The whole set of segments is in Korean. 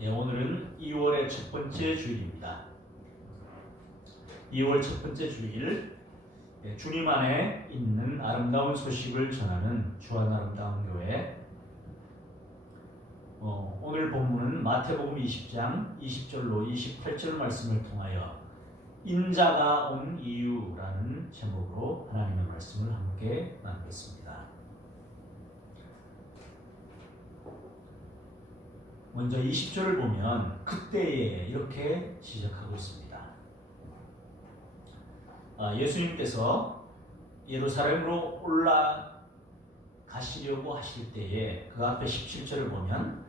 예, 오늘은 2월의 첫 번째 주일입니다. 2월 첫 번째 주일, 주님 안에 있는 아름다운 소식을 전하는 주안 아름다운 교회. 오늘 본문은 마태복음 20장 20절로 28절 말씀을 통하여 인자가 온 이유라는 제목으로 하나님의 말씀을 함께 나누겠습니다. 먼저 20절을 보면 그때에 이렇게 시작하고 있습니다. 예수님께서 예루살렘으로 올라가시려고 하실 때에 그 앞에 17절을 보면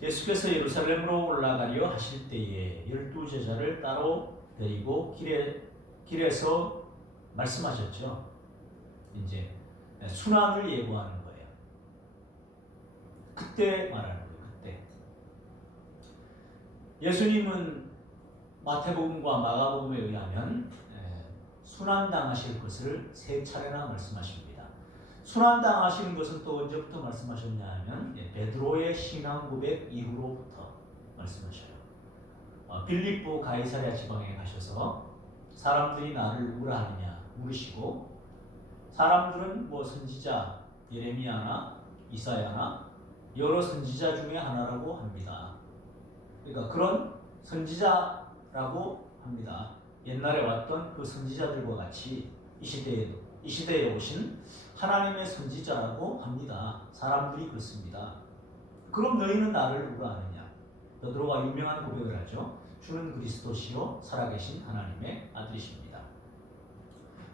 예수께서 예루살렘으로 올라가려 하실 때에 12제자를 따로 데리고 길에서 말씀하셨죠. 이제 순환을 예고하는 거예요. 그때 말하는 거예요. 그때. 예수님은 마태복음과 마가복음에 의하면 순환당하실 것을 3차례나 말씀하십니다. 순환당하시는 것은 또 언제부터 말씀하셨냐 하면 베드로의 신앙 고백 이후로부터 말씀하셔요. 빌립보 가이사랴 지방에 가셔서 사람들이 나를 누구라 하느냐 물으시고, 사람들은 뭐 선지자 예레미야나 이사야나 여러 선지자 중에 하나라고 합니다. 그러니까 그런 선지자라고 합니다. 옛날에 왔던 그 선지자들과 같이 이 시대에 오신 하나님의 선지자라고 합니다. 사람들이 그렇습니다. 그럼 너희는 나를 누가 아느냐? 베드로가 유명한 고백을 하죠. 주는 그리스도시요 살아계신 하나님의 아들이십니다.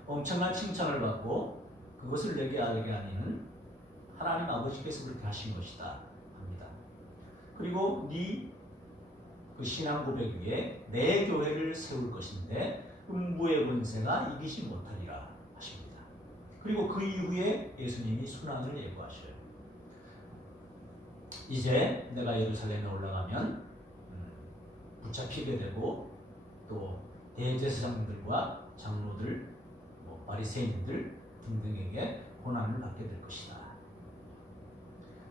엄청난 칭찬을 받고 그것을 내게 알게 하니는 하나님 아버지께서 그렇게 하신 것이다 합니다. 그리고 그 신앙 고백 위에 내 교회를 세울 것인데 음부의 권세가 이기지 못하리라 하십니다. 그리고 그 이후에 예수님이 순환을 예고하셔요. 이제 내가 예루살렘에 올라가면 붙잡히게 되고 또 대제사장들과 장로들, 바리새인들 등등에게 고난을 받게 될 것이다.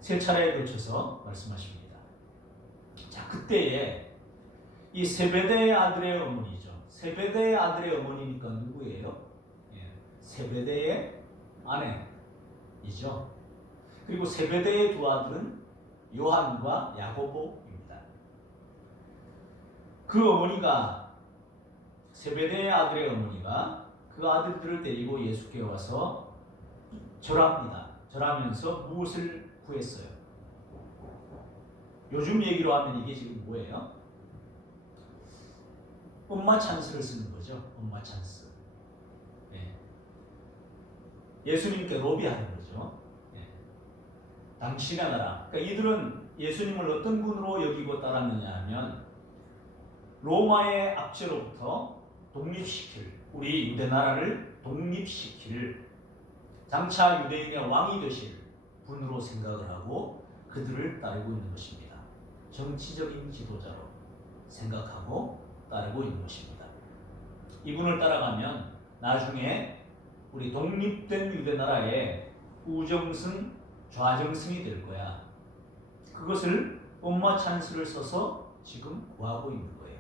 3차례에 걸쳐서 말씀하십니다. 자, 그때에 이 세베대의 아들의 어머니죠. 세베대의 아들의 어머니니까 누구예요? 세베대의 아내이죠. 그리고 세베대의 두 아들은 요한과 야고보입니다. 그 어머니가, 세베대의 아들의 어머니가 그 아들들을 데리고 예수께 와서 절합니다. 절하면서 무엇을 구했어요? 요즘 얘기로 하면 이게 지금 뭐예요? 엄마 찬스를 쓰는 거죠. 엄마 찬스. 예수님께 로비하는 거죠. 당신의 나라. 그러니까 이들은 예수님을 어떤 분으로 여기고 따랐느냐 하면 로마의 압제로부터 독립시킬, 우리 유대 나라를 독립시킬, 장차 유대인의 왕이 되실 분으로 생각을 하고 그들을 따르고 있는 것입니다. 정치적인 지도자로 생각하고 따르고 있는 것입니다. 이분을 따라가면 나중에 우리 독립된 유대 나라의 우정승, 좌정승이 될 거야. 그것을 엄마 찬스를 써서 지금 구하고 있는 거예요.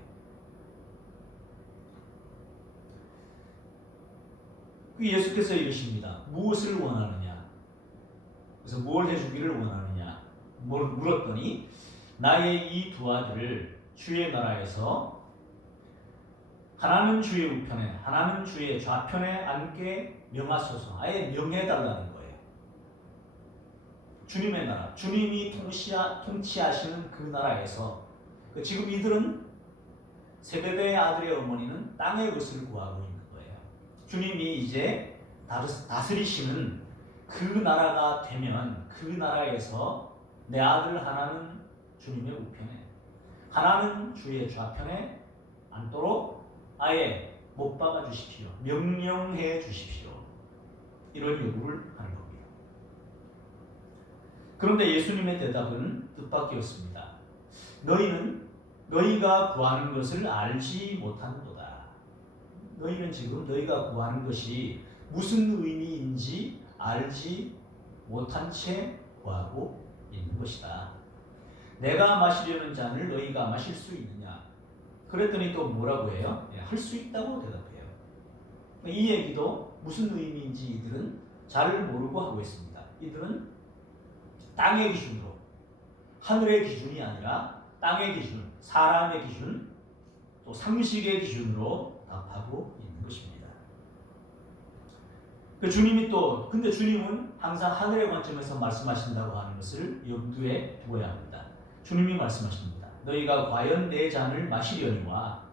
예수께서 이러십니다. 무엇을 원하느냐? 그래서 뭘 해주기를 원하느냐? 물었더니 나의 이 두 아들을 주의 나라에서 하나는 주의 우편에 하나는 주의 좌편에 앉게 명하소서. 아예 명해달라는 거예요. 주님의 나라, 주님이 통치하시는 그 나라에서 지금 이들은 세베대의 아들의 어머니는 땅의 것을 구하고 있는 거예요. 주님이 이제 다스리시는 그 나라가 되면 그 나라에서 내 아들 하나는 주님의 우편에 하나는 주의 좌편에 앉도록 아예 못 박아 주십시오. 명령해 주십시오. 이런 요구를 하는 겁니다. 그런데 예수님의 대답은 뜻밖이었습니다. 너희는 너희가 구하는 것을 알지 못하는도다. 너희는 지금 너희가 구하는 것이 무슨 의미인지 알지 못한 채 구하고 있는 것이다. 내가 마시려는 잔을 너희가 마실 수 있느냐? 그랬더니 또 뭐라고 해요? 할 수 있다고 대답해요. 이 얘기도 무슨 의미인지 이들은 잘 모르고 하고 있습니다. 이들은 땅의 기준으로, 하늘의 기준이 아니라 땅의 기준, 사람의 기준, 또 상식의 기준으로 답하고 있는 것입니다. 주님이 또, 근데 주님은 항상 하늘의 관점에서 말씀하신다고 하는 것을 염두에 두어야 합니다. 주님이 말씀하십니다. 너희가 과연 내 잔을 마시려니와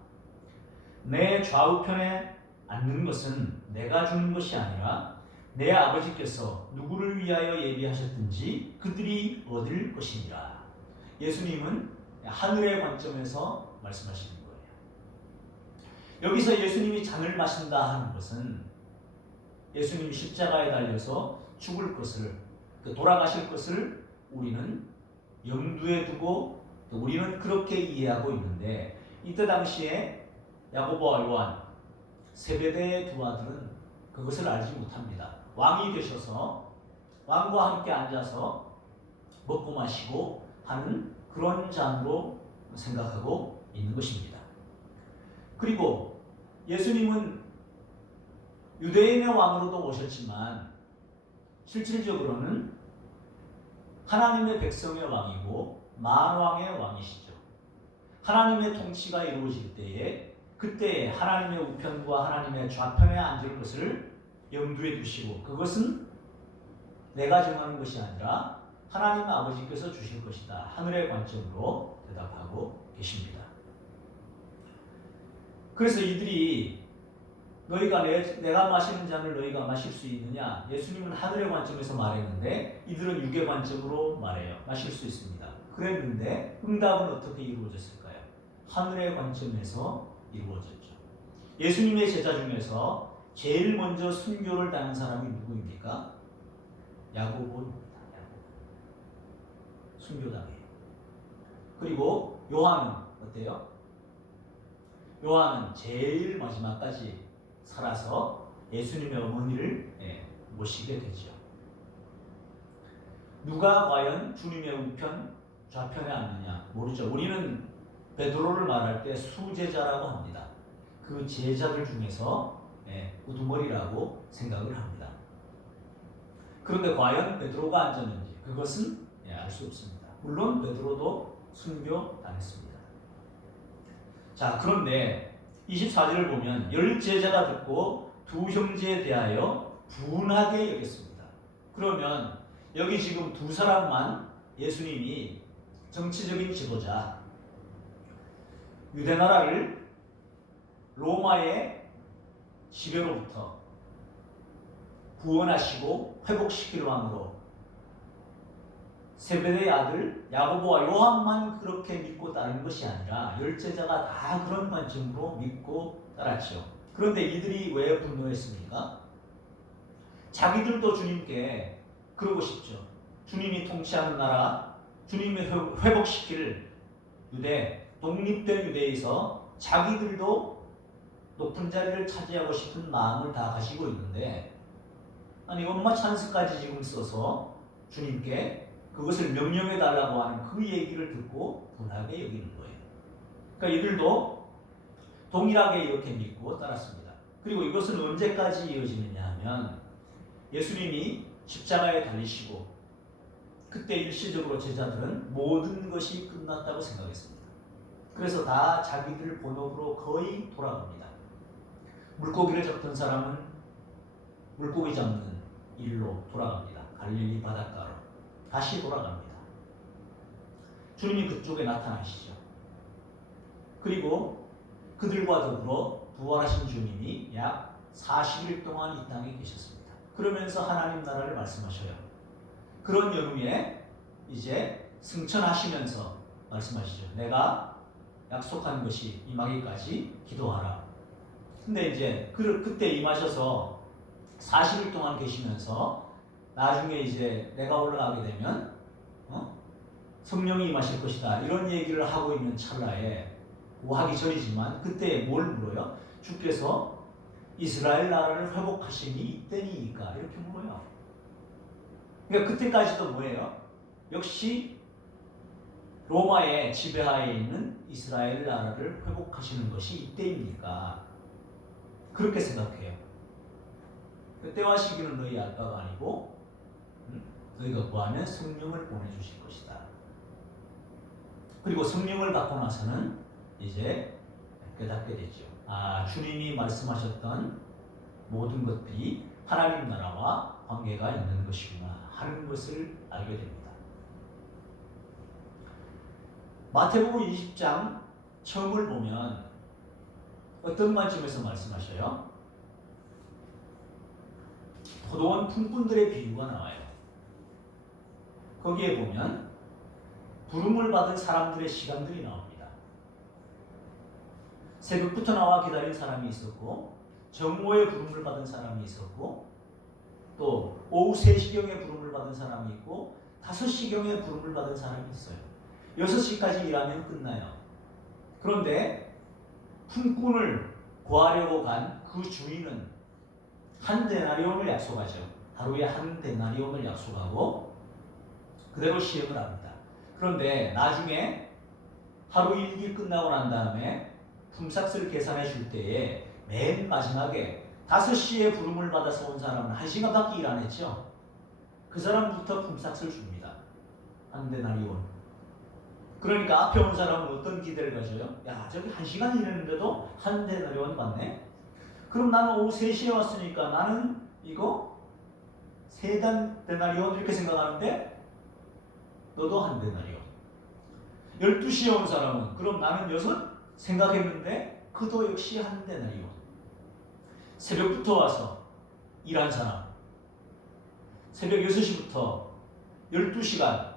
내 좌우편에 앉는 것은 내가 주는 것이 아니라 내 아버지께서 누구를 위하여 예비하셨든지 그들이 얻을 것이니라. 예수님은 하늘의 관점에서 말씀하시는 거예요. 여기서 예수님이 잔을 마신다 하는 것은 예수님이 십자가에 달려서 죽을 것을, 돌아가실 것을 우리는 염두에 두고 또 우리는 그렇게 이해하고 있는데, 이때 당시에 야고보와 요한, 세베대의 두 아들은 그것을 알지 못합니다. 왕이 되셔서 왕과 함께 앉아서 먹고 마시고 하는 그런 잔으로 생각하고 있는 것입니다. 그리고 예수님은 유대인의 왕으로도 오셨지만 실질적으로는 하나님의 백성의 왕이고 만왕의 왕이시죠. 하나님의 통치가 이루어질 때에 그때에 하나님의 우편과 하나님의 좌편에 앉을 것을 염두에 두시고, 그것은 내가 정하는 것이 아니라 하나님 아버지께서 주실 것이다, 하늘의 관점으로 대답하고 계십니다. 그래서 이들이 내가 마시는 잔을 너희가 마실 수 있느냐? 예수님은 하늘의 관점에서 말했는데 이들은 육의 관점으로 말해요. 마실 수 있습니다. 그랬는데 응답은 어떻게 이루어졌을까요? 하늘의 관점에서 이루어졌죠. 예수님의 제자 중에서 제일 먼저 순교를 당한 사람이 누구입니까? 야고보입니다. 순교당해요. 그리고 요한은 어때요? 요한은 제일 마지막까지 살아서 예수님의 어머니를 모시게 되죠. 누가 과연 주님의 우편, 좌편에 앉느냐 모르죠. 우리는 베드로를 말할 때 수제자라고 합니다. 그 제자들 중에서 우두머리라고 생각을 합니다. 그런데 과연 베드로가 앉았는지 그것은 알 수 없습니다. 물론 베드로도 순교당했습니다. 자, 그런데 24절을 보면 열 제자가 듣고 두 형제에 대하여 분하게 여겼습니다. 그러면 여기 지금 두 사람만 예수님이 정치적인 지도자, 유대나라를 로마의 지배로부터 구원하시고 회복시킬 왕으로 세베대의 아들 야고보와 요한만 그렇게 믿고 따른 것이 아니라 열 제자가 다 그런 관점으로 믿고 따랐죠. 그런데 이들이 왜 분노했습니까? 자기들도 주님께 그러고 싶죠. 주님이 통치하는 나라, 주님이 회복시킬 유대, 독립된 유대에서 자기들도 높은 자리를 차지하고 싶은 마음을 다 가지고 있는데, 아니 엄마 찬스까지 지금 써서 주님께 그것을 명령해 달라고 하는 그 얘기를 듣고 분하게 여기는 거예요. 그러니까 이들도 동일하게 이렇게 믿고 따랐습니다. 그리고 이것은 언제까지 이어지느냐 하면 예수님이 십자가에 달리시고 그때 일시적으로 제자들은 모든 것이 끝났다고 생각했습니다. 그래서 다 자기들 본업으로 거의 돌아갑니다. 물고기를 잡던 사람은 물고기 잡는 일로 돌아갑니다. 갈릴리 바닷가로 다시 돌아갑니다. 주님이 그쪽에 나타나시죠. 그리고 그들과 더불어 부활하신 주님이 약 40일 동안 이 땅에 계셨습니다. 그러면서 하나님 나라를 말씀하셔요. 그런 연후에 이제 승천하시면서 말씀하시죠. 내가 약속한 것이 임하기까지 기도하라. 근데 이제 그때 임하셔서 40일 동안 계시면서 나중에 이제 내가 올라가게 되면 성령이 임하실 것이다, 이런 얘기를 하고 있는 찰나에, 하기 전이지만 그때 뭘 물어요? 주께서 이스라엘 나라를 회복하심이 이때니까, 이렇게 물어요. 그러니까 그때까지도 뭐예요? 역시 로마의 지배하에 있는 이스라엘 나라를 회복하시는 것이 이때입니까? 그렇게 생각해요. 때와 시기는 너희 알 바가 아니고 너희가 구하면 성령을 보내주실 것이다. 그리고 성령을 받고 나서는 이제 깨닫게 되죠. 아, 주님이 말씀하셨던 모든 것들이 하나님 나라와 관계가 있는 것이구나 하는 것을 알게 됩니다. 마태복음 20장 처음을 보면 어떤 관점에서 말씀하셔요? 포도원 품꾼들의 비유가 나와요. 거기에 보면 부름을 받은 사람들의 시간들이 나옵니다. 새벽부터 나와 기다린 사람이 있었고, 정오에 부름을 받은 사람이 있었고, 또 오후 3시경에 부름을 받은 사람이 있고 5시경에 부름을 받은 사람이 있어요. 6시까지 일하면 끝나요. 그런데 품꾼을 구하려고 간 그 주인은 한 데나리온을 약속하죠. 하루에 한 데나리온을 약속하고 그대로 시행을 합니다. 그런데 나중에 하루 일기 끝나고 난 다음에 품삯을 계산해 줄 때에 맨 마지막에 5시에 부름을 받아서 온 사람은 1시간밖에 일 안 했죠. 그 사람부터 품삯을 줍니다. 한 데나리온. 그러니까 앞에 온 사람은 어떤 기대를 가져요? 야, 저기 1시간 일했는데도 한 데나리온 받네? 그럼 나는 오후 3시에 왔으니까 나는 이거 3데나리온 이렇게 생각하는데 너도 한 데나리온. 12시에 온 사람은 그럼 나는 6 생각했는데 그도 역시 한 데나리온. 새벽부터 와서 일한 사람, 새벽 6시부터 12시간,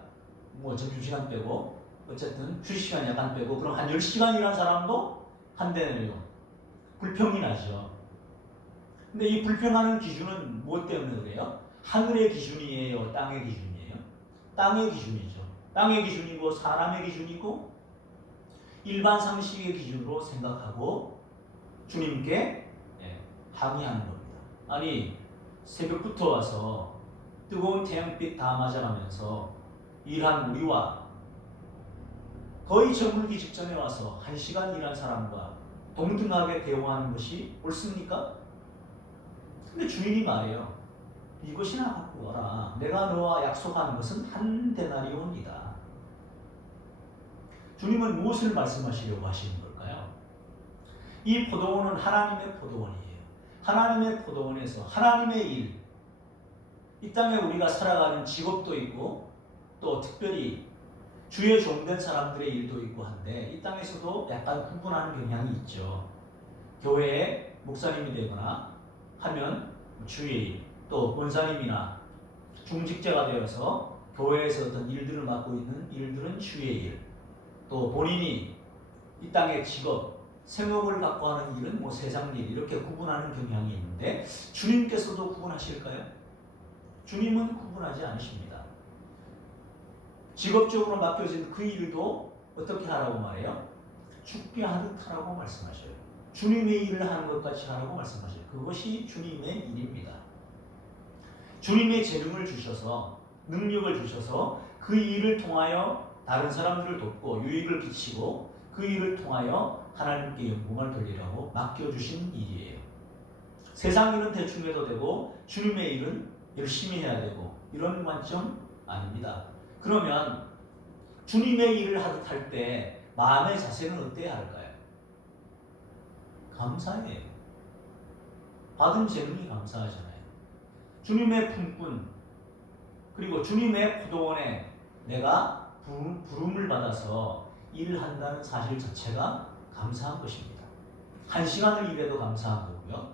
뭐 점심시간 빼고 어쨌든 휴식시간 약간 빼고 그럼 한 10시간 일한 사람도 한 데나리온. 불평이 나죠. 근데 이 불평하는 기준은 무엇 때문에 그래요? 하늘의 기준이에요? 땅의 기준이에요? 땅의 기준이죠. 땅의 기준이고 사람의 기준이고 일반 상식의 기준으로 생각하고 주님께 항의하는 겁니다. 아니 새벽부터 와서 뜨거운 태양빛 다 맞아가면서 일한 우리와 거의 저물기 직전에 와서 1시간 일한 사람과 동등하게 대우하는 것이 옳습니까? 근데 주인이 말해요. 이것이나 갖고 와라. 내가 너와 약속하는 것은 한 데나리온이다. 주님은 무엇을 말씀하시려고 하시는 걸까요? 이 포도원은 하나님의 포도원이에요. 하나님의 포도원에서 하나님의 일, 이 땅에 우리가 살아가는 직업도 있고 또 특별히 주의 종된 사람들의 일도 있고 한데 이 땅에서도 약간 구분하는 경향이 있죠. 교회에 목사님이 되거나 하면 주의 일, 또 권사님이나 중직자가 되어서 교회에서 어떤 일들을 맡고 있는 일들은 주의 일, 또 본인이 이 땅의 직업, 생업을 갖고 하는 일은 뭐 세상 일 이렇게 구분하는 경향이 있는데 주님께서도 구분하실까요? 주님은 구분하지 않으십니다. 직업적으로 맡겨진 그 일도 어떻게 하라고 말해요? 죽게 하듯 하라고 말씀하셔요. 주님의 일을 하는 것 같이 하라고 말씀하셔요. 그것이 주님의 일입니다. 주님의 재능을 주셔서 능력을 주셔서 그 일을 통하여 다른 사람들을 돕고 유익을 끼치고 그 일을 통하여 하나님께 영광을 돌리라고 맡겨주신 일이에요. 세상 일은 대충 해도 되고 주님의 일은 열심히 해야 되고 이런 관점 아닙니다. 그러면 주님의 일을 하듯 할 때 마음의 자세는 어때야 할까요? 감사해요. 받은 재능이 감사하잖아요. 주님의 품꾼 그리고 주님의 포도원에 내가 부름을 받아서 일을 한다는 사실 자체가 감사한 것입니다. 1시간을 일해도 감사한 거고요.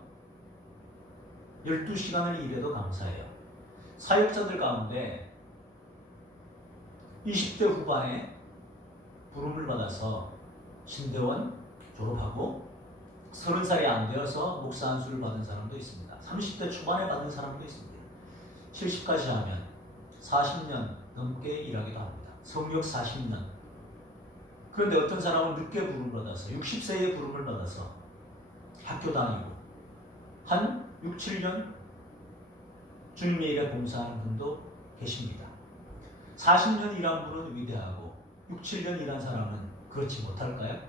12시간을 일해도 감사해요. 사역자들 가운데 20대 후반에 부름을 받아서 신대원 졸업하고 30살이 안 되어서 목사 안수를 받은 사람도 있습니다. 30대 초반에 받은 사람도 있습니다. 70까지 하면 40년 넘게 일하기도 합니다. 성역 40년. 그런데 어떤 사람은 늦게 부름을 받아서 60세에 부름을 받아서 학교 다니고 한 6, 7년 주님의 일에 봉사하는 분도 계십니다. 40년 일한 분은 위대하고 6, 7년 일한 사람은 그렇지 못할까요?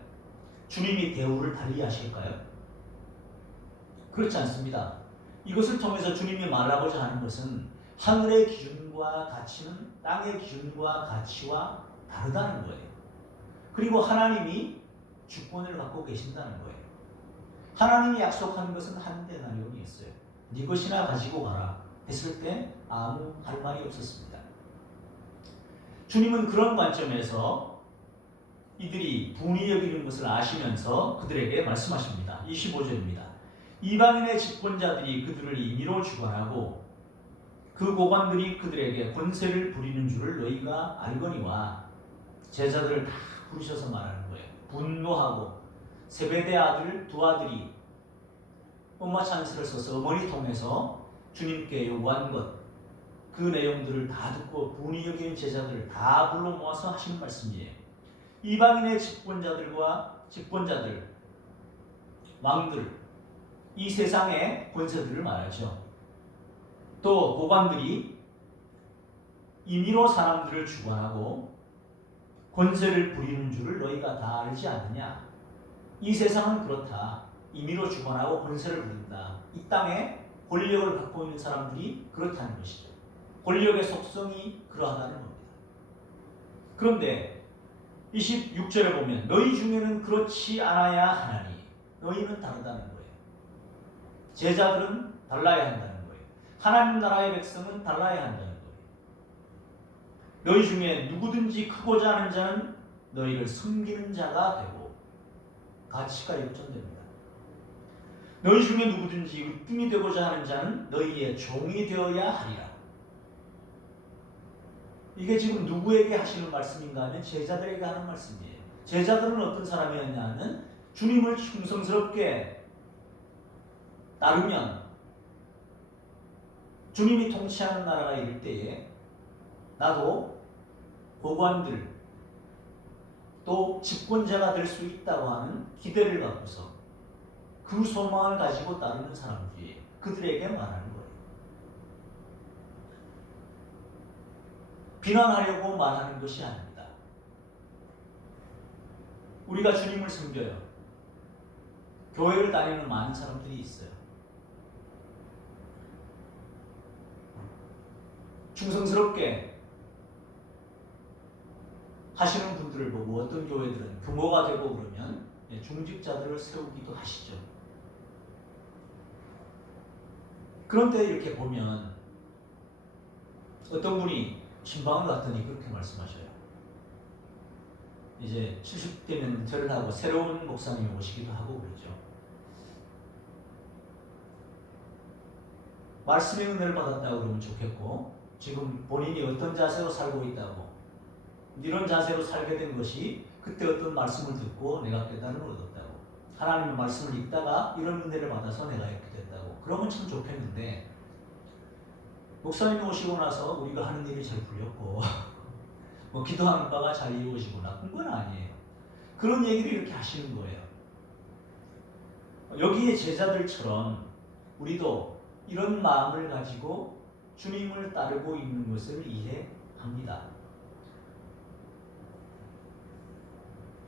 주님이 대우를 달리 하실까요? 그렇지 않습니다. 이것을 통해서 주님이 말하고자 하는 것은 하늘의 기준과 가치는 땅의 기준과 가치와 다르다는 거예요. 그리고 하나님이 주권을 갖고 계신다는 거예요. 하나님이 약속한 것은 한 데나리온이었어요. 네 것이나 가지고 가라 했을 때 아무 할 말이 없었습니다. 주님은 그런 관점에서 이들이 분이 여기는 것을 아시면서 그들에게 말씀하십니다. 25절입니다. 이방인의 집권자들이 그들을 임의로 주관하고 그 고관들이 그들에게 권세를 부리는 줄을 너희가 알거니와. 제자들을 다 부르셔서 말하는 거예요. 분노하고 세베대 아들 두 아들이 엄마 찬스를 써서 어머니 통해서 주님께 요구한 것, 그 내용들을 다 듣고 분이 여기는 제자들을 다 불러 모아서 하신 말씀이에요. 이방인의 집권자들, 왕들, 이 세상의 권세들을 말하죠. 또 고관들이 임의로 사람들을 주관하고 권세를 부리는 줄을 너희가 다 알지 않느냐. 이 세상은 그렇다. 임의로 주관하고 권세를 부린다. 이 땅에 권력을 갖고 있는 사람들이 그렇다는 것이죠. 권력의 속성이 그러하다는 겁니다. 그런데 26절에 보면 너희 중에는 그렇지 않아야 하나니. 너희는 다르다는 거예요. 제자들은 달라야 한다는 거예요. 하나님 나라의 백성은 달라야 한다는 거예요. 너희 중에 누구든지 크고자 하는 자는 너희를 섬기는 자가 되고, 가치가 역전됩니다. 너희 중에 누구든지 으뜸이 되고자 하는 자는 너희의 종이 되어야 하리라. 이게 지금 누구에게 하시는 말씀인가 하면 제자들에게 하는 말씀이에요. 제자들은 어떤 사람이었냐 하면 주님을 충성스럽게 따르면 주님이 통치하는 나라가 이를 때에 나도 고관들 또 집권자가 될 수 있다고 하는 기대를 갖고서 그 소망을 가지고 따르는 사람들이에요. 그들에게 말하는 거예요. 비난하려고 말하는 것이 아닙니다. 우리가 주님을 섬겨요. 교회를 다니는 많은 사람들이 있어요. 충성스럽게 하시는 분들을 보고 어떤 교회들은 규모가 되고 그러면 중직자들을 세우기도 하시죠. 그런데 이렇게 보면 어떤 분이 신방을 갔더니 그렇게 말씀하셔요. 이제 70대면 은퇴를 하고 새로운 목사님이 오시기도 하고 그러죠. 말씀의 은혜를 받았다고 그러면 좋겠고, 지금 본인이 어떤 자세로 살고 있다고, 이런 자세로 살게 된 것이 그때 어떤 말씀을 듣고 내가 깨달음을 얻었다고, 하나님의 말씀을 읽다가 이런 은혜를 받아서 내가 이렇게 됐다고, 그러면 참 좋겠는데, 목사님이 오시고 나서 우리가 하는 일이 잘 풀렸고 뭐 기도하는 바가 잘 이루어지고 나쁜 건 아니에요. 그런 얘기를 이렇게 하시는 거예요. 여기에 제자들처럼 우리도 이런 마음을 가지고 주님을 따르고 있는 것을 이해합니다.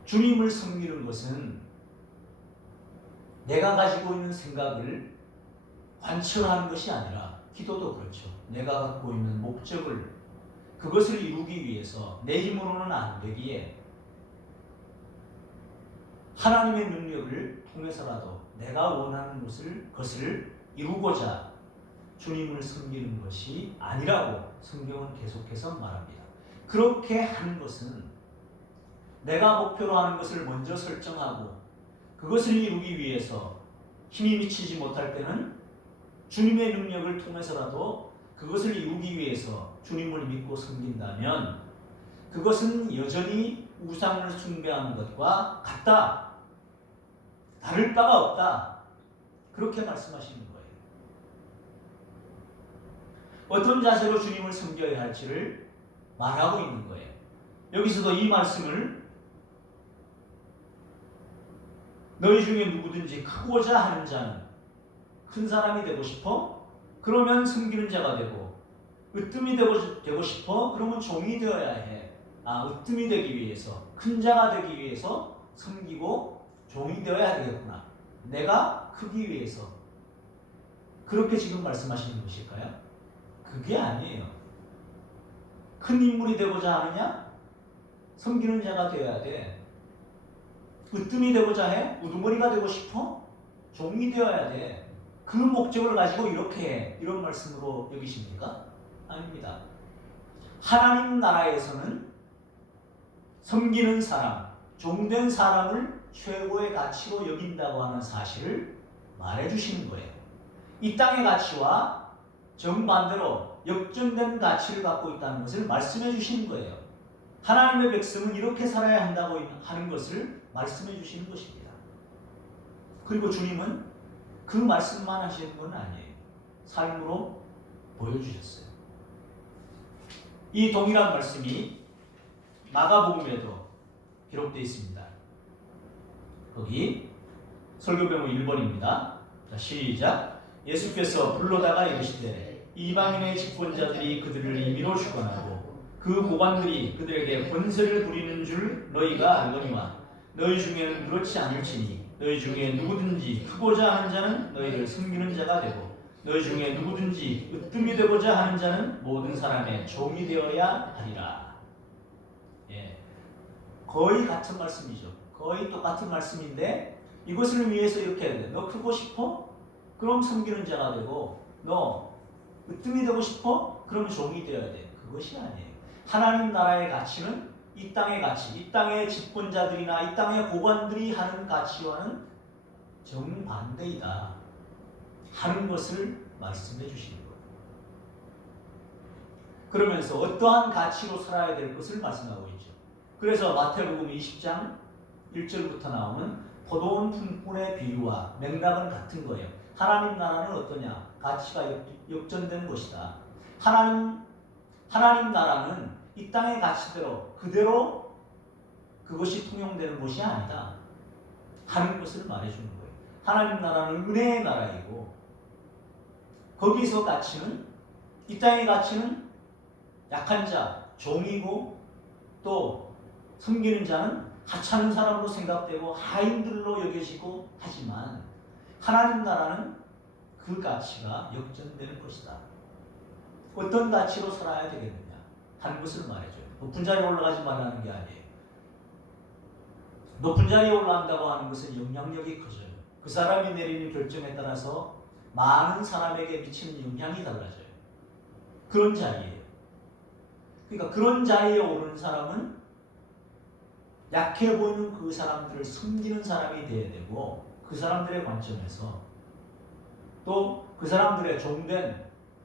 주님을 섬기는 것은 내가 가지고 있는 생각을 관철하는 것이 아니라, 기도도 그렇죠. 내가 갖고 있는 목적을, 그것을 이루기 위해서 내 힘으로는 안 되기에 하나님의 능력을 통해서라도 내가 원하는 것을 이루고자 주님을 섬기는 것이 아니라고 성경은 계속해서 말합니다. 그렇게 하는 것은 내가 목표로 하는 것을 먼저 설정하고 그것을 이루기 위해서 힘이 미치지 못할 때는 주님의 능력을 통해서라도 그것을 이루기 위해서 주님을 믿고 섬긴다면 그것은 여전히 우상을 숭배하는 것과 같다. 다를 바가 없다. 그렇게 말씀하시는 거예요. 어떤 자세로 주님을 섬겨야 할지를 말하고 있는 거예요. 여기서도 이 말씀을 너희 중에 누구든지 크고자 하는 자는, 큰 사람이 되고 싶어? 그러면 섬기는 자가 되고, 으뜸이 되고 싶어? 그러면 종이 되어야 해. 으뜸이 되기 위해서, 큰 자가 되기 위해서 섬기고 종이 되어야 되겠구나. 내가 크기 위해서. 그렇게 지금 말씀하시는 것일까요? 그게 아니에요. 큰 인물이 되고자 하느냐? 섬기는 자가 되어야 돼. 으뜸이 되고자 해? 우두머리가 되고 싶어? 종이 되어야 돼. 그 목적을 가지고 이렇게 해. 이런 말씀으로 여기십니까? 아닙니다. 하나님 나라에서는 섬기는 사람, 종된 사람을 최고의 가치로 여긴다고 하는 사실을 말해주시는 거예요. 이 땅의 가치와 정반대로 역전된 가치를 갖고 있다는 것을 말씀해 주시는 거예요. 하나님의 백성은 이렇게 살아야 한다고 하는 것을 말씀해 주시는 것입니다. 그리고 주님은 그 말씀만 하시는 건 아니에요. 삶으로 보여주셨어요. 이 동일한 말씀이 마가복음에도 기록되어 있습니다. 거기 설교병호 1번입니다. 자, 시작. 예수께서 불러다가 이르시되 이방인의 집권자들이 그들을 임의로 주관하고 그 고관들이 그들에게 권세를 부리는 줄 너희가 알거니와 너희 중에는 그렇지 않을지니 너희 중에 누구든지 크고자 하는 자는 너희를 섬기는 자가 되고 너희 중에 누구든지 으뜸이 되고자 하는 자는 모든 사람의 종이 되어야 하리라. 예, 거의 같은 말씀이죠. 거의 똑같은 말씀인데 이것을 위해서 이렇게 해야 돼. 너 크고 싶어? 그럼 섬기는 자가 되고 너 으뜸이 되고 싶어? 그럼 종이 되어야 돼. 그것이 아니에요. 하나님 나라의 가치는 이 땅의 가치, 이 땅의 집권자들이나 이 땅의 고관들이 하는 가치와는 정반대이다 하는 것을 말씀해 주시는 거예요. 그러면서 어떠한 가치로 살아야 될 것을 말씀하고 있죠. 그래서 마태복음 20장 1절부터 나오는 포도원 품꾼의 비유와 맥락은 같은 거예요. 하나님 나라는 어떠냐? 가치가 역전된 것이다. 하나님 나라는 이 땅의 가치대로 그대로 그것이 통용되는 것이 아니다 하는 것을 말해주는 거예요. 하나님 나라는 은혜의 나라이고 거기서 가치는 이 땅의 가치는 약한 자, 종이고 또 섬기는 자는 하찮은 사람으로 생각되고 하인들로 여겨지고 하지만 하나님 나라는 그 가치가 역전되는 것이다. 어떤 가치로 살아야 되겠느냐 하는 것을 말해줘요. 높은 자리에 올라가지 말라는 게 아니에요. 높은 자리에 올라간다고 하는 것은 영향력이 커져요. 그 사람이 내리는 결정에 따라서 많은 사람에게 미치는 영향이 달라져요. 그런 자리예요. 그러니까 그런 자리에 오르는 사람은 약해 보이는 그 사람들을 섬기는 사람이 되어야 되고 그 사람들의 관점에서 또 그 사람들의 종된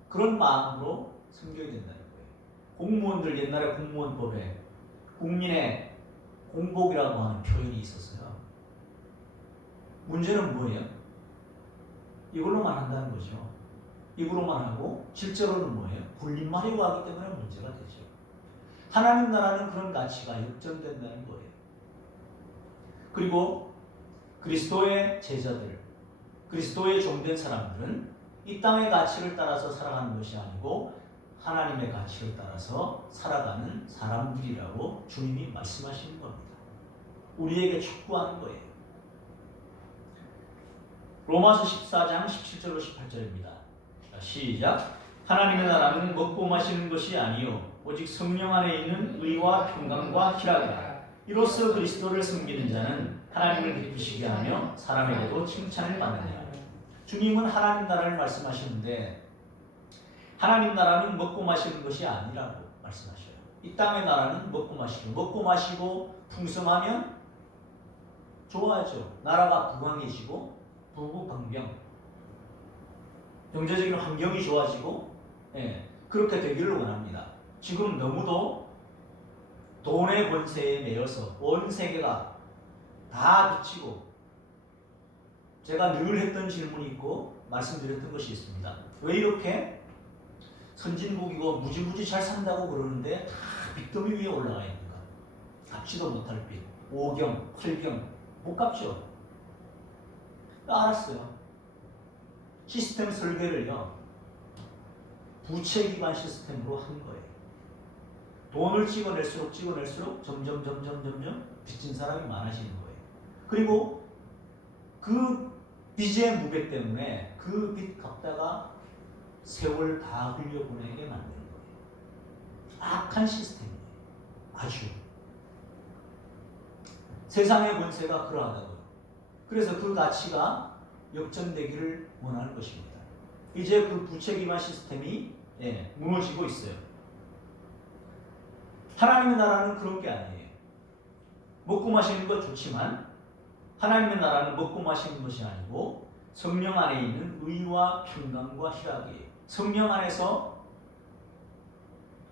그런 마음으로 섬겨야 된다는 거예요. 공무원들 옛날에 공무원법에 국민의 공복이라고 하는 표현이 있었어요. 문제는 뭐예요? 이걸로만 한다는 거죠. 입으로만 하고 실제로는 뭐예요? 불림말이고 하기 때문에 문제가 되죠. 하나님 나라는 그런 가치가 역전된다는 거예요. 그리고 그리스도의 제자들, 그리스도의 종된 사람들은 이 땅의 가치를 따라서 살아가는 것이 아니고 하나님의 가치를 따라서 살아가는 사람들이라고 주님이 말씀하시는 겁니다. 우리에게 촉구하는 거예요. 로마서 14장 17절로 18절입니다. 시작. 하나님의 나라는 먹고 마시는 것이 아니요 오직 성령 안에 있는 의와 평강과 희락이라. 이로써 그리스도를 섬기는 자는 하나님을 기쁘시게 하며 사람에게도 칭찬을 받느니라. 주님은 하나님 나라를 말씀하시는데 하나님 나라는 먹고 마시는 것이 아니라고 말씀하셔요. 이 땅의 나라는 먹고 마시고 풍성하면 좋아하죠. 나라가 부강해지고 부부방병 경제적인 환경이 좋아지고 그렇게 되기를 원합니다. 지금 너무도 돈의 권세에 매여서 온 세계가 다 비치고 제가 늘 했던 질문이 있고 말씀드렸던 것이 있습니다. 왜 이렇게 선진국이고 무지무지 잘 산다고 그러는데 다 빚더미 위에 올라가 있는가? 갚지도 못할 빚, 5경, 8경 못 갚죠. 알았어요. 시스템 설계를요 부채 기반 시스템으로 한 거예요. 돈을 찍어낼수록 점점 빚진 사람이 많아지는 거예요. 그리고 그 빚의 무게 때문에 그 빚 갚다가 세월 다 흘려보내게 만드는 거예요. 악한 시스템이에요. 아주. 세상의 권세가 그러하다고요. 그래서 그 가치가 역전되기를 원하는 것입니다. 이제 그 부채기만 시스템이 무너지고 있어요. 하나님의 나라는 그런 게 아니에요. 먹고 마시는 것 좋지만 하나님의 나라는 먹고 마시는 것이 아니고 성령 안에 있는 의와 평강과 희락이에요. 성령 안에서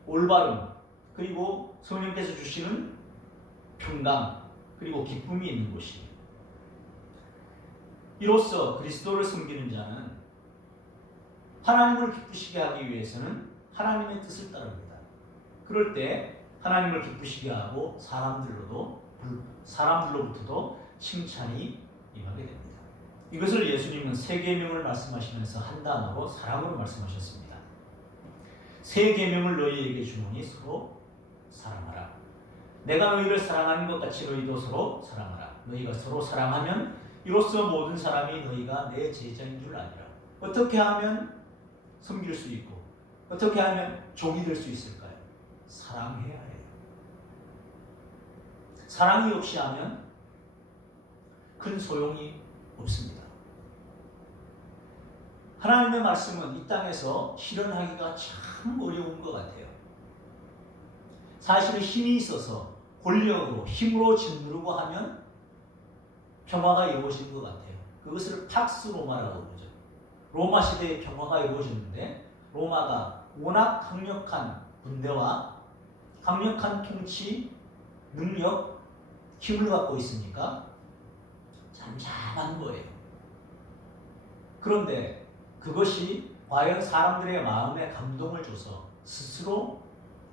올바름, 그리고 성령께서 주시는 평강, 그리고 기쁨이 있는 곳이에요. 이로써 그리스도를 섬기는 자는 하나님을 기쁘시게 하기 위해서는 하나님의 뜻을 따릅니다. 그럴 때 하나님을 기쁘시게 하고 사람들로부터도 칭찬이 임하게 됩니다. 이것을 예수님은 세 계명을 말씀하시면서 한 단어로 사랑으로 말씀하셨습니다. 세 계명을 너희에게 주노니 서로 사랑하라. 내가 너희를 사랑하는 것 같이 너희도 서로 사랑하라. 너희가 서로 사랑하면 이로써 모든 사람이 너희가 내 제자인 줄 아니라. 어떻게 하면 섬길 수 있고 어떻게 하면 종이 될 수 있을까요? 사랑해야 해요. 사랑이 없이 하면 큰 소용이 없습니다. 하나님의 말씀은 이 땅에서 실현하기가 참 어려운 것 같아요. 사실은 힘이 있어서 권력으로 힘으로 짓누르고 하면 평화가 이루어지는 것 같아요. 그것을 팍스 로마라고 그러죠. 로마 시대의 평화가 이루어졌는데 로마가 워낙 강력한 군대와 강력한 통치 능력, 힘을 갖고 있으니까 잠잠한 거예요. 그런데 그것이 과연 사람들의 마음에 감동을 줘서 스스로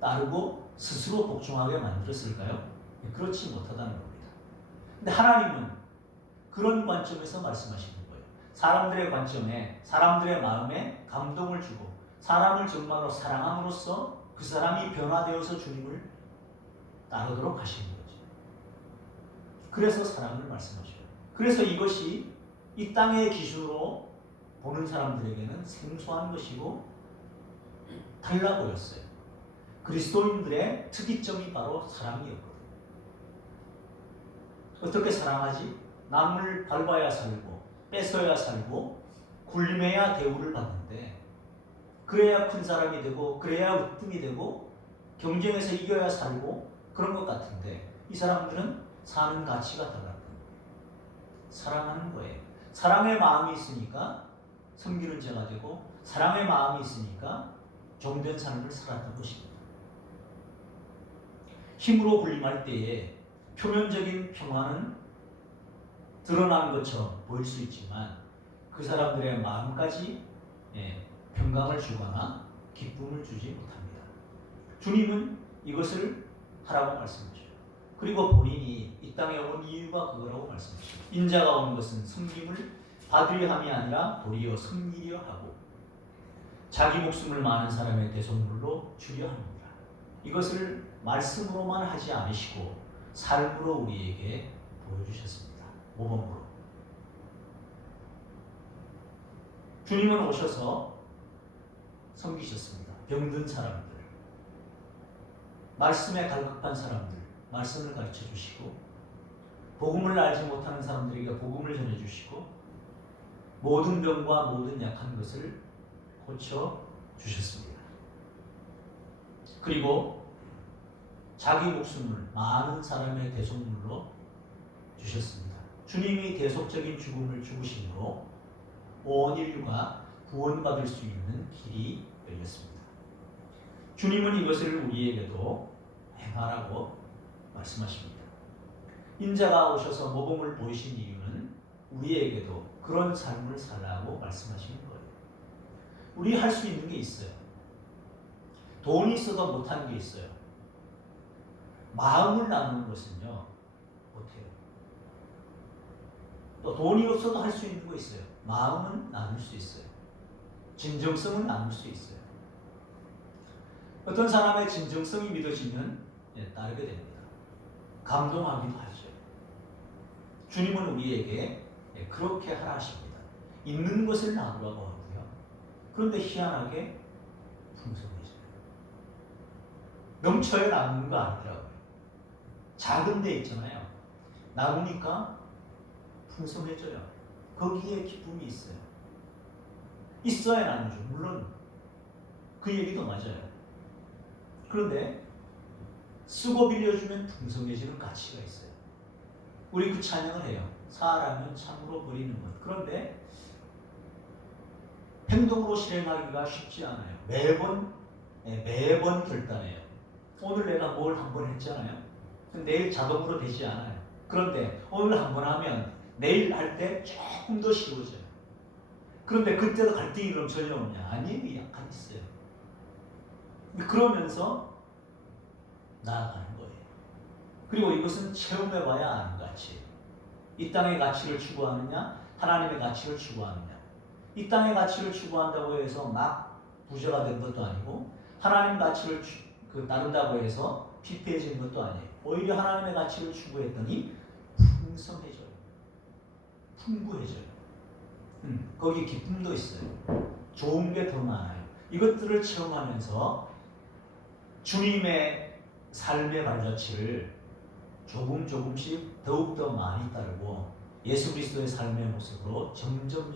따르고 스스로 복종하게 만들었을까요? 그렇지 못하다는 겁니다. 근데 하나님은 그런 관점에서 말씀하시는 거예요. 사람들의 관점에, 사람들의 마음에 감동을 주고 사람을 정말로 사랑함으로써 그 사람이 변화되어서 주님을 따르도록 하시는 거죠. 그래서 사랑을 말씀하셔요. 그래서 이것이 이 땅의 기준으로 보는 사람들에게는 생소한 것이고 달라 보였어요. 그리스도인들의 특이점이 바로 사랑이었거든요. 어떻게 사랑하지? 남을 밟아야 살고 뺏어야 살고 굴림해야 대우를 받는데 그래야 큰 사람이 되고 그래야 으뜸이 되고 경쟁에서 이겨야 살고 그런 것 같은데 이 사람들은 사는 가치가 달랐던 거예요. 사랑하는 거예요. 사랑의 마음이 있으니까 섬기는 자가 되고 사랑의 마음이 있으니까 종된 삶을 살았던 것입니다. 힘으로 군림할 때에 표면적인 평화는 드러나는 것처럼 보일 수 있지만 그 사람들의 마음까지 평강을 주거나 기쁨을 주지 못합니다. 주님은 이것을 하라고 말씀하셔요. 그리고 본인이 이 땅에 온 이유가 그거라고 말씀하셔요. 인자가 온 것은 섬김을 받으려 함이 아니라 도리어 섬기려 하고 자기 목숨을 많은 사람의 대속물로 주려 합니다. 이것을 말씀으로만 하지 않으시고 삶으로 우리에게 보여주셨습니다. 모범으로. 주님은 오셔서 섬기셨습니다. 병든 사람들, 말씀에 갈급한 사람들, 말씀을 가르쳐 주시고 복음을 알지 못하는 사람들에게 복음을 전해 주시고 모든 병과 모든 약한 것을 고쳐 주셨습니다. 그리고 자기 목숨을 많은 사람의 대속물로 주셨습니다. 주님이 대속적인 죽음을 죽으심으로 온 인류가 구원받을 수 있는 길이 열렸습니다. 주님은 이것을 우리에게도 행하라고 말씀하십니다. 인자가 오셔서 모범을 보이신 이유는 우리에게도 그런 삶을 살라고 말씀하시는 거예요. 우리 할 수 있는 게 있어요. 돈이 있어도 못하는 게 있어요. 마음을 나누는 것은요 못해요. 또 돈이 없어도 할 수 있는 거 있어요. 마음은 나눌 수 있어요. 진정성은 나눌 수 있어요. 어떤 사람의 진정성이 믿어지면 따르게 됩니다. 감동하기도 하죠. 주님은 우리에게 그렇게 하라 하십니다. 있는 것을 나누라고 하고요. 그런데 희한하게 풍성해져요. 넘쳐야 나누는 거 아니더라고요. 작은 데 있잖아요. 나누니까 풍성해져요. 거기에 기쁨이 있어요. 있어야 나누죠. 물론 그 얘기도 맞아요. 그런데 쓰고 빌려주면 풍성해지는 가치가 있어요. 우리 그 찬양을 해요. 사랑은 참으로 버리는 것. 그런데 행동으로 실행하기가 쉽지 않아요. 매번 결단해요. 오늘 내가 뭘 한 번 했잖아요. 내일 자동으로 되지 않아요. 그런데 오늘 한 번 하면 내일 할 때 조금 더 쉬워져요. 그런데 그때도 갈등이 그럼 전혀 없냐? 아니에요. 약간 있어요. 그러면서 나아가는 거예요. 그리고 이것은 체험해봐야 아는 가치예요. 이 땅의 가치를 추구하느냐, 하나님의 가치를 추구하느냐. 이 땅의 가치를 추구한다고 해서 막 부자가 된 것도 아니고, 하나님 가치를 따른다고 해서 피폐해지는 것도 아니에요. 오히려 하나님의 가치를 추구했더니 풍성해져요. 풍부해져요. 거기 기쁨도 있어요. 좋은 게 더 많아요. 이것들을 체험하면서 주님의 삶의 발자취를 조금씩 더욱더 많이 따르고 예수 그리스도의 삶의 모습으로 점점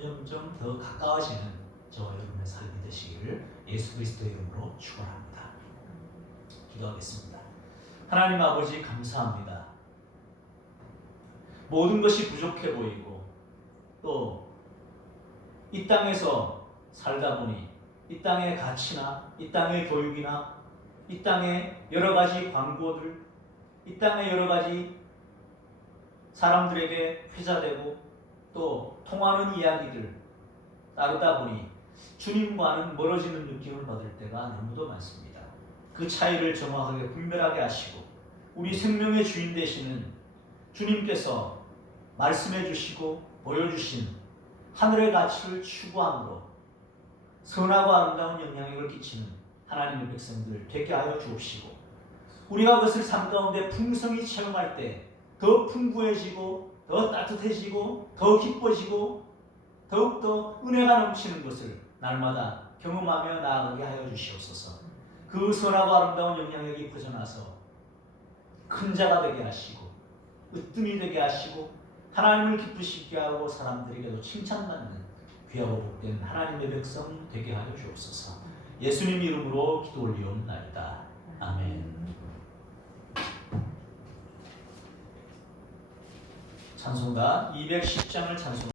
더 가까워지는 저와 여러분의 삶이 되시기를 예수 그리스도의 이름으로 축원합니다. 기도하겠습니다. 하나님 아버지 감사합니다. 모든 것이 부족해 보이고 또 이 땅에서 살다 보니 이 땅의 가치나 이 땅의 교육이나 이 땅의 여러 가지 광고들, 이 땅의 여러 가지 사람들에게 회자되고 또 통하는 이야기들 따르다 보니 주님과는 멀어지는 느낌을 받을 때가 너무도 많습니다. 그 차이를 정확하게 분별하게 하시고 우리 생명의 주인 되시는 주님께서 말씀해 주시고 보여주신 하늘의 가치를 추구함으로 선하고 아름다운 영향력을 끼치는 하나님의 백성들 되게 하여 주옵시고 우리가 그것을 삶 가운데 풍성히 체험할 때 더 풍부해지고 더 따뜻해지고 더 기뻐지고 더욱더 은혜가 넘치는 것을 날마다 경험하며 나아가게 하여 주시옵소서. 그 선하고 아름다운 영향력이 퍼져나서 큰 자가 되게 하시고 으뜸이 되게 하시고 하나님을 기쁘시게 하고 사람들에게도 칭찬받는 귀하고 복된 하나님의 백성 되게 하여 주옵소서. 예수님 이름으로 기도 올리옵나이다. 아멘. 찬송가 210장을 찬송